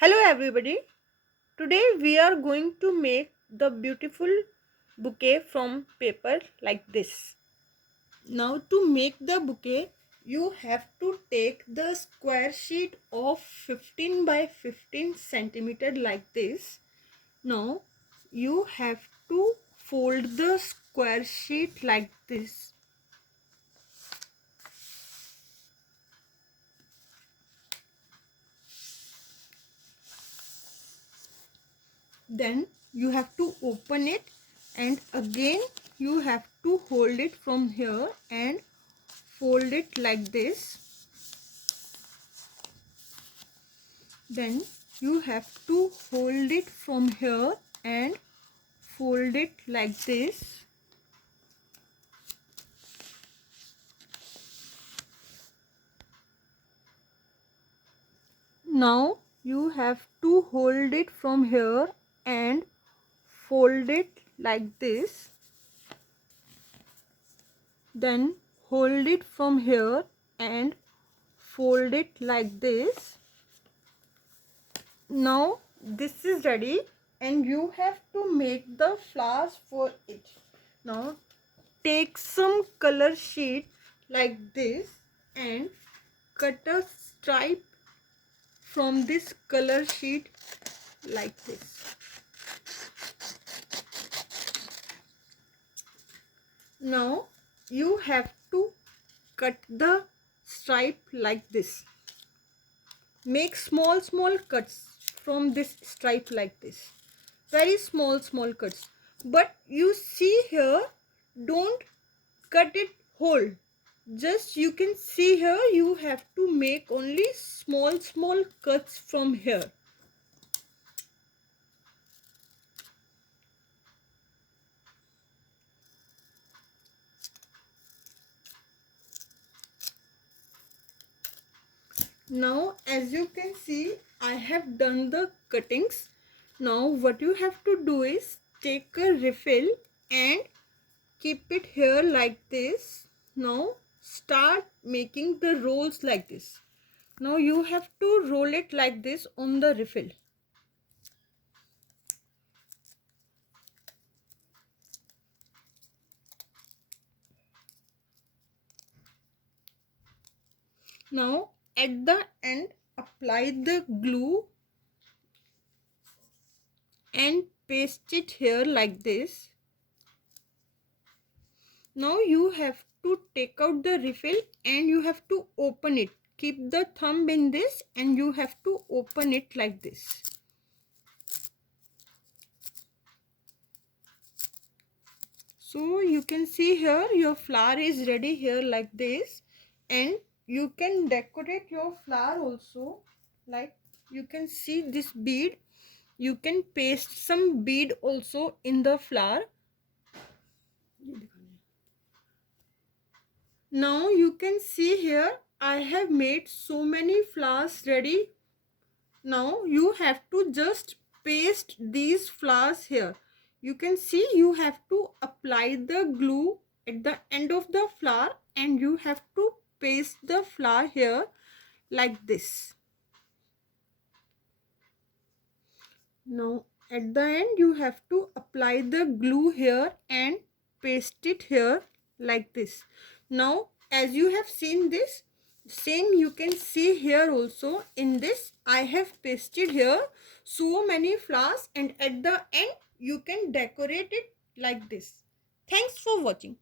Hello everybody. Today we are going to make the beautiful bouquet from paper like this. Now to make the bouquet you have to take the square sheet of 15 by 15 centimeter like this. Now you have to fold the square sheet like this. Then you have to open it and again you have to hold it from here and fold it like this. Then you have to hold it from here and fold it like this. Now you have to hold it from here and fold it like this. Then hold it from here and fold it like this. Now this is ready and you have to make the flowers for it. Now take some color sheet like this and cut a stripe from this color sheet like this. Now you have to cut the stripe like this. Make small cuts from this stripe like this. Very small cuts. But you see here, don't cut it whole. Just you can see here, you have to make only small cuts from here. Now as you can see, I have done the cuttings. Now what you have to do is take a refill and keep it here like this. Now start making the rolls like this. Now you have to roll it like this on the refill. Now at the end apply the glue and paste it here like this. Now you have to take out the refill and you have to open it. Keep the thumb in this and you have to open it like this. So you can see here your flower is ready here like this, and you can decorate your flower also. Like you can see this bead, you can paste some bead also in the flower. Now you can see here I have made so many flowers ready. Now you have to just paste these flowers here. You can see you have to apply the glue at the end of the flower and you have to paste the flower here like this. Now at the end you have to apply the glue here and paste it here like this. Now as you have seen this, same you can see here also. In this I have pasted here so many flowers and at the end you can decorate it like this. Thanks for watching.